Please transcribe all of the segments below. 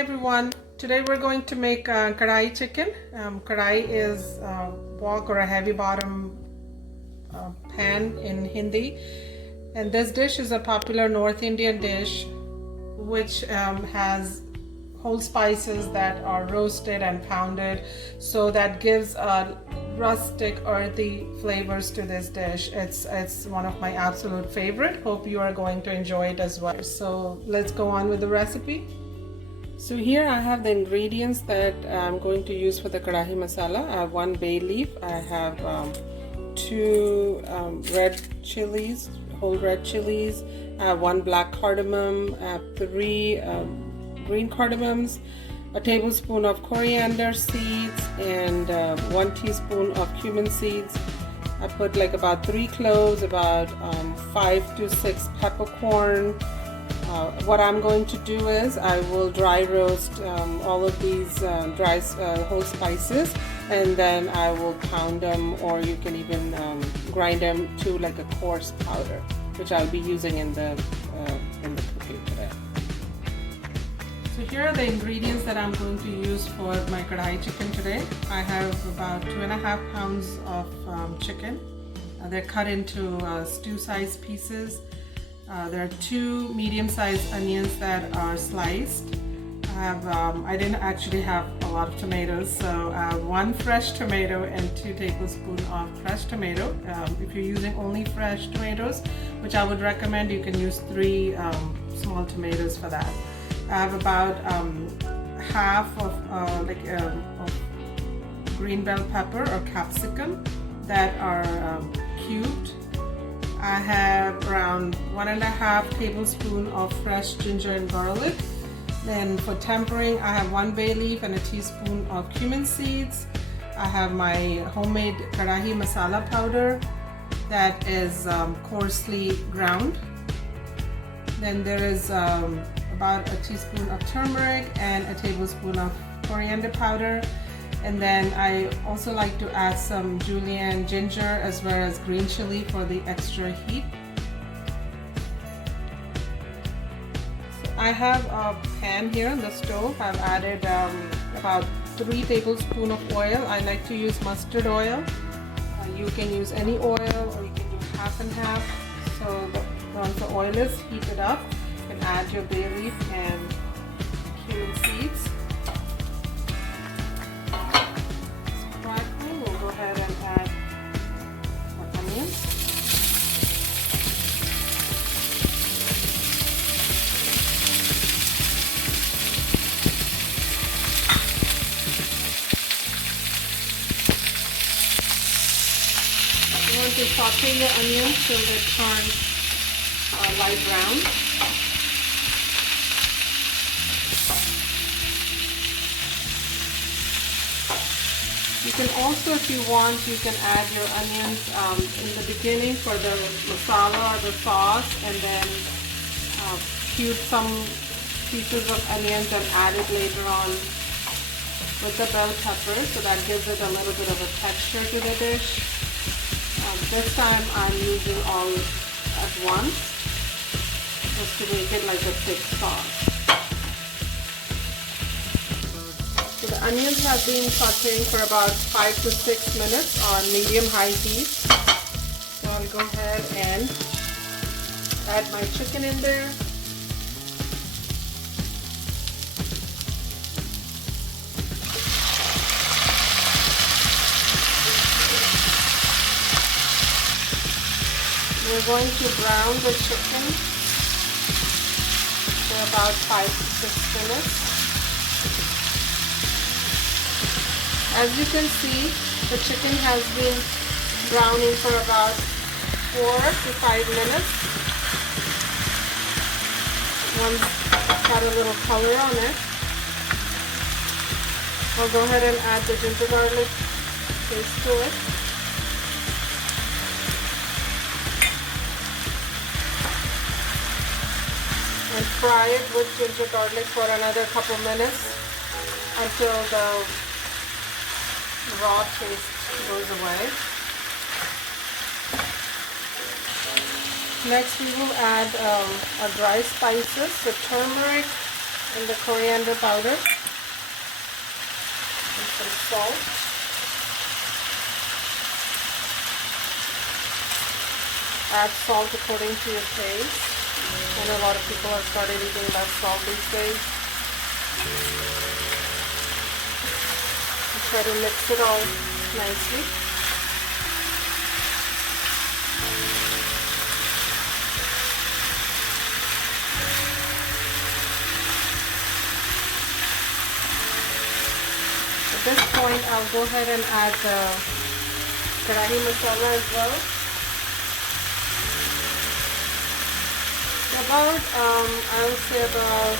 everyone. Today we're going to make Karahi chicken. Karahi is a wok or a heavy bottom pan in Hindi, and this dish is a popular North Indian dish which has whole spices that are roasted and pounded, so that gives a rustic, earthy flavors to this dish. It's one of my absolute favorite. Hope you are going to enjoy it as well. So let's go on with the recipe. So here I have the ingredients that I'm going to use for the Karahi masala. I have 1 bay leaf. I have 2 red chilies, whole red chilies. I have 1 black cardamom. I have 3 green cardamoms, a tablespoon of coriander seeds, and 1 teaspoon of cumin seeds. I put like about 3 cloves, about 5 to 6 peppercorn. What I'm going to do is I will dry roast all of these whole spices, and then I will pound them, or you can even grind them to like a coarse powder, which I'll be using in the cooking today. So here are the ingredients that I'm going to use for my Karahi chicken today. I have about 2.5 pounds of chicken. They're cut into stew-sized pieces. There are 2 medium-sized onions that are sliced. I didn't actually have a lot of tomatoes, so I have 1 fresh tomato and 2 tablespoons of fresh tomato. If you're using only fresh tomatoes, which I would recommend, you can use 3 small tomatoes for that. I have about half of green bell pepper or capsicum that are cubed. I have around 1.5 tablespoons of fresh ginger and garlic. Then for tempering, I have 1 bay leaf and a teaspoon of cumin seeds. I have my homemade Karahi masala powder that is coarsely ground. Then there is about a teaspoon of turmeric and a tablespoon of coriander powder. And then I also like to add some julienne ginger as well as green chili for the extra heat. So I have a pan here on the stove. I've added about 3 tablespoons of oil. I like to use mustard oil. You can use any oil, or you can do half and half. So once the oil is heated up, you can add your bay leaf and cumin seeds. We'll go ahead and add our onions. You want to saute the onions till they turn light brown. You can also, if you want, you can add your onions in the beginning for the masala or the sauce, and then cube some pieces of onions and add it later on with the bell pepper, so that gives it a little bit of a texture to the dish. This time I'm using all at once, just to make it like a thick sauce. So the onions have been sauteing for about 5 to 6 minutes on medium-high heat. So I'll go ahead and add my chicken in there. We're going to brown the chicken for about 5 to 6 minutes. As you can see, the chicken has been browning for about 4 to 5 minutes. Once it's got a little color on it, I'll go ahead and add the ginger garlic paste to it. And fry it with ginger garlic for another couple minutes until the raw taste goes away. Next we will add our dry spices, so turmeric, and the coriander powder and some salt. Add salt according to your taste. I know a lot of people have started eating less salt these days. And try to mix it all nicely. At this point, I'll go ahead and add the Karahi masala as well. About, I'll say about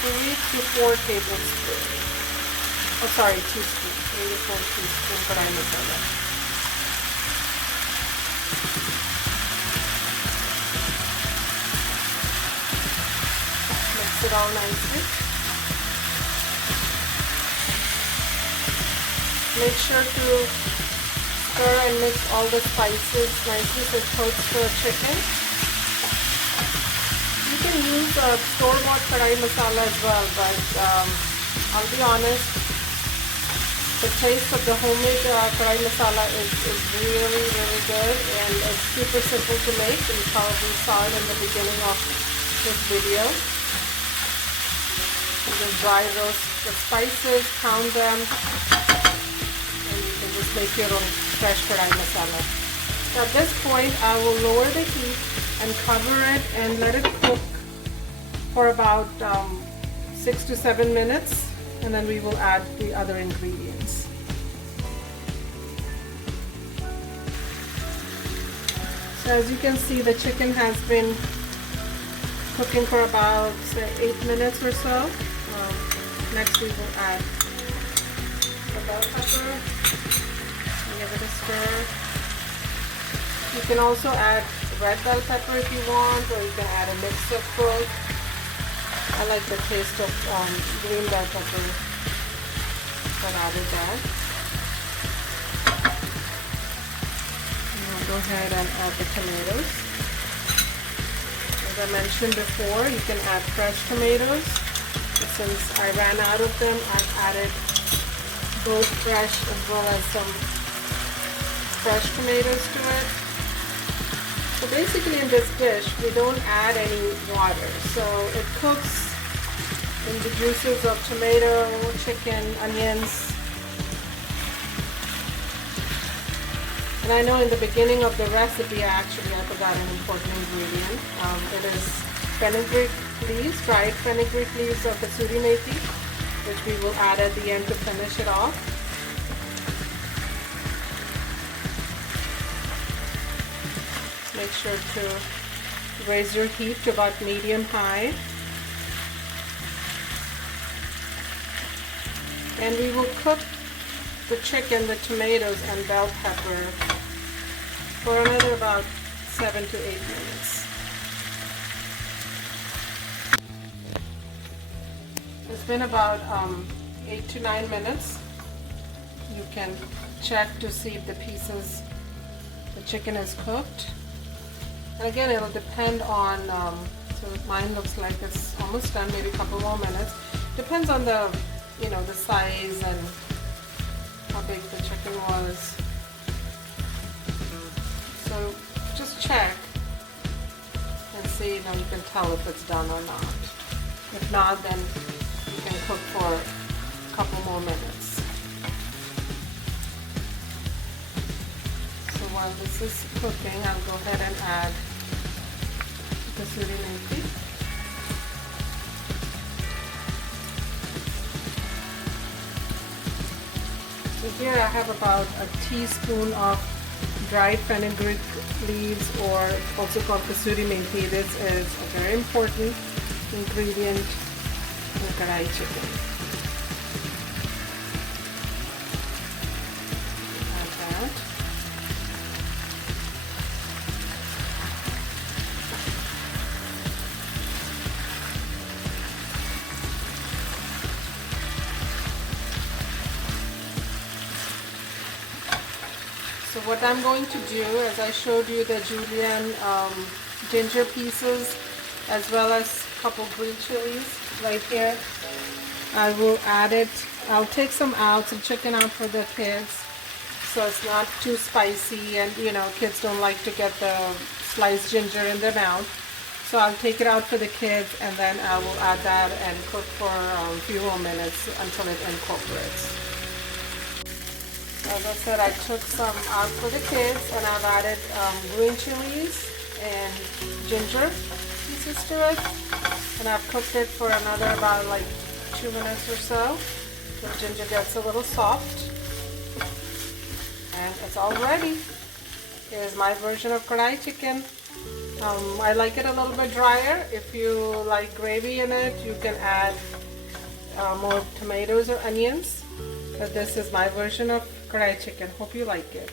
3 to 4 tablespoons. Oh, sorry, teaspoons. 3 to 4 teaspoons Karahi masala. Mix it all nicely. Make sure to stir and mix all the spices nicely so it coats the chicken. You can use store-bought Karahi masala as well, but I'll be honest, the taste of the homemade Karahi masala is really, really good, and it's super simple to make. You probably saw it in the beginning of this video. You just dry roast the spices, pound them, and you can just make your own fresh Karahi masala. So at this point, I will lower the heat and cover it and let it cook for about 6 to 7 minutes, and then we will add the other ingredients. So as you can see, the chicken has been cooking for about, say, 8 minutes or so. Next we will add the bell pepper and give it a stir. You can also add red bell pepper if you want, or you can add a mix of both. I like the taste of green bell pepper, but added that. Go ahead and add the tomatoes. As I mentioned before, you can add fresh tomatoes. But since I ran out of them, I've added both fresh as well as some fresh tomatoes to it. So basically in this dish, we don't add any water. So it cooks in the juices of tomato, chicken, onions. And I know in the beginning of the recipe, I forgot an important ingredient. It is fenugreek leaves, dried fenugreek leaves of kasuri methi, which we will add at the end to finish it off. Make sure to raise your heat to about medium-high. And we will cook the chicken, the tomatoes, and bell pepper for another about 7 to 8 minutes. It's been about 8 to 9 minutes. You can check to see if the chicken is cooked. And again, it'll depend on, so mine looks like it's almost done, maybe a couple more minutes. Depends on the, the size and how big the chicken was. So just check and see, you can tell if it's done or not. If not, then you can cook for a couple more minutes. So while this is cooking, I'll go ahead and add the kasuri methi. So here I have about a teaspoon of dried fenugreek leaves, or also called kasuri methi. This is a very important ingredient in Karahi chicken. Add that. So what I'm going to do, as I showed you the julienne ginger pieces as well as couple green chilies right here. I will add it. I'll take some chicken out for the kids, so it's not too spicy, and you know, kids don't like to get the sliced ginger in their mouth. So I'll take it out for the kids, and then I will add that and cook for a few more minutes until it incorporates. As I said, I took some out for the kids, and I've added green chilies and ginger pieces to it, and I've cooked it for another about like 2 minutes or so. The ginger gets a little soft, and it's all ready. Here's my version of Karahi chicken. I like it a little bit drier. If you like gravy in it, you can add more tomatoes or onions. But this is my version of Karahi chicken. Hope you like it.